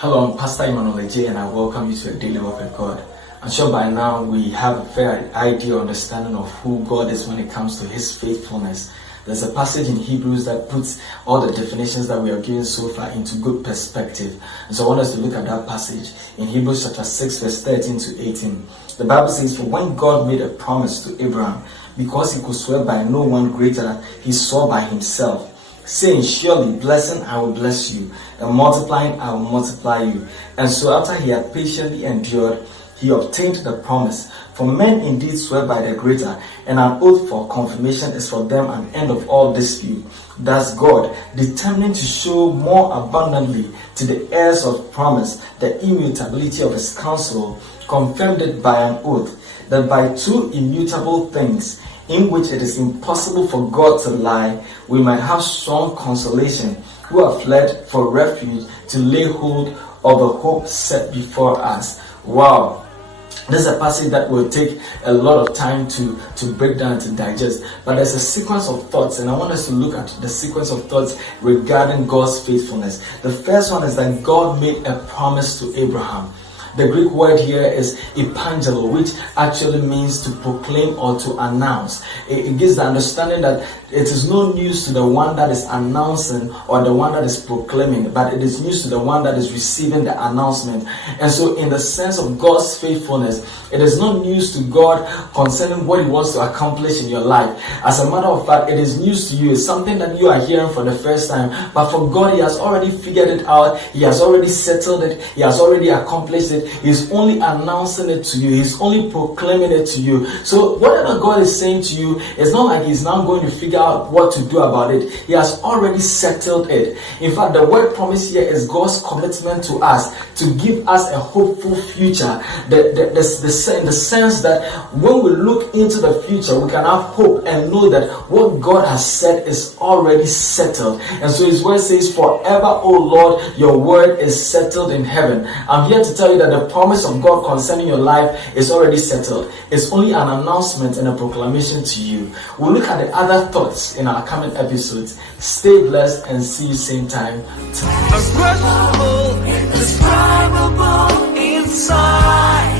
Hello, I'm Pastor Emmanuel Adjei, and I welcome you to a daily walk with God. I'm sure by now we have a fair idea or understanding of who God is when it comes to His faithfulness. There's a passage in Hebrews that puts all the definitions that we are given so far into good perspective. And so I want us to look at that passage in Hebrews chapter 6, verse 13 to 18. The Bible says, "For when God made a promise to Abraham, because he could swear by no one greater, he swore by himself, saying, surely blessing I will bless you, and multiplying I will multiply you. And so after he had patiently endured, he obtained the promise. For men indeed swear by the greater, and an oath for confirmation is for them an end of all dispute. Thus God, determining to show more abundantly to the heirs of promise the immutability of his counsel, confirmed it by an oath, that by two immutable things, in which it is impossible for God to lie, we might have strong consolation, who have fled for refuge to lay hold of the hope set before us." Wow. This is a passage that will take a lot of time to break down, to digest. But there's a sequence of thoughts, and I want us to look at the sequence of thoughts regarding God's faithfulness. The first one is that God made a promise to Abraham. The Greek word here is epangelo, which actually means to proclaim or to announce. It gives the understanding that it is no news to the one that is announcing or the one that is proclaiming, but it is news to the one that is receiving the announcement. And so in the sense of God's faithfulness, it is not news to God concerning what He wants to accomplish in your life. As a matter of fact, it is news to you. It's something that you are hearing for the first time. But for God, He has already figured it out. He has already settled it. He has already accomplished it. He's only announcing it to you. He's only proclaiming it to you. So whatever God is saying to you, it's not like He's now going to figure out what to do about it. He has already settled it. In fact, the word promise here is God's commitment to us to give us a hopeful future. In the sense that when we look into the future, we can have hope and know that what God has said is already settled. And so His word says, "Forever, O Lord, your word is settled in heaven." I'm here to tell you that the promise of God concerning your life is already settled. It's only an announcement and a proclamation to you. We'll look at the other thoughts in our coming episodes. Stay blessed and see you same time tomorrow. Indescribable inside.